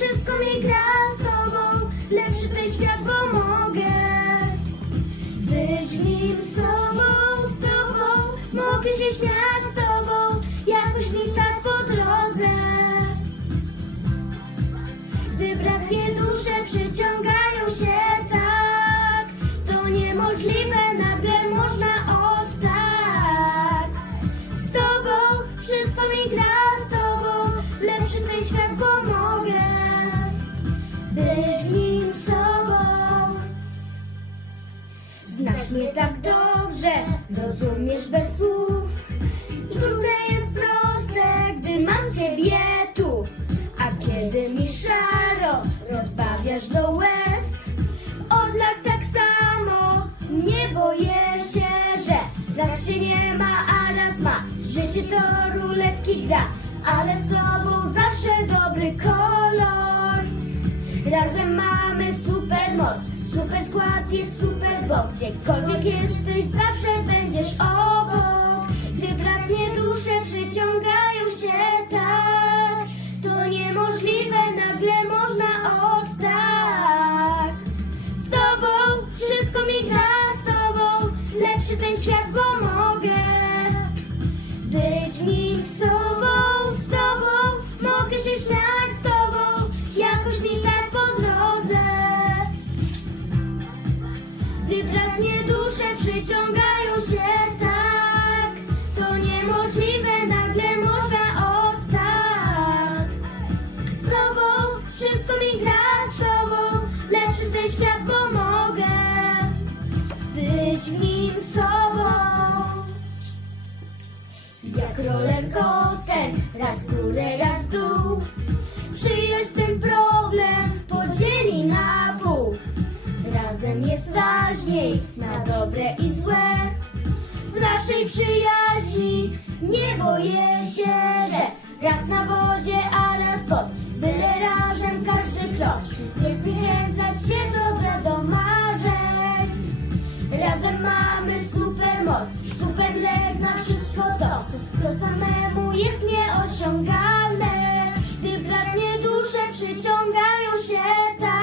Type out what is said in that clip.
mi gra z tobą, lepszy ten świat, bo mogę być w nim sobą, z tobą, mogę się śmiać z tobą, być w nim sobą. Znasz mnie tak dobrze, rozumiesz bez słów. Trudne jest proste, gdy mam ciebie tu. A kiedy mi szaro, rozbawiasz do łez. Od lat tak samo, nie boję się, że raz się nie ma, a raz ma. Życie to ruletki gra, ale z tobą zawsze dobry kolor. Razem mamy super moc, super skład jest super, bo gdziekolwiek jesteś, zawsze będziesz obok. Gdy bratnie dusze przyciągają się tak, to niemożliwe, nagle można od tak. Z tobą wszystko mi gra, z tobą lepszy ten świat, bo dusze przyciągają się tak, to niemożliwe, nagle można od tak. Z tobą wszystko mi gra, z tobą lepszy ten świat, bo mogę być w nim sobą. Jak roller coaster, raz w górę, raz w dół. Przyjaźń ten problem podzieli na pół. Razem jest raźniej na dobre i złe. W naszej przyjaźni nie boję się, że raz na wozie, a raz pod. Byle razem każdy krok. Nie zniechęcać się drodze do marzeń. Razem mamy super moc, super lek na wszystko to, co samemu jest nieosiągalne. Gdy bratnie dusze przyciągają się tak,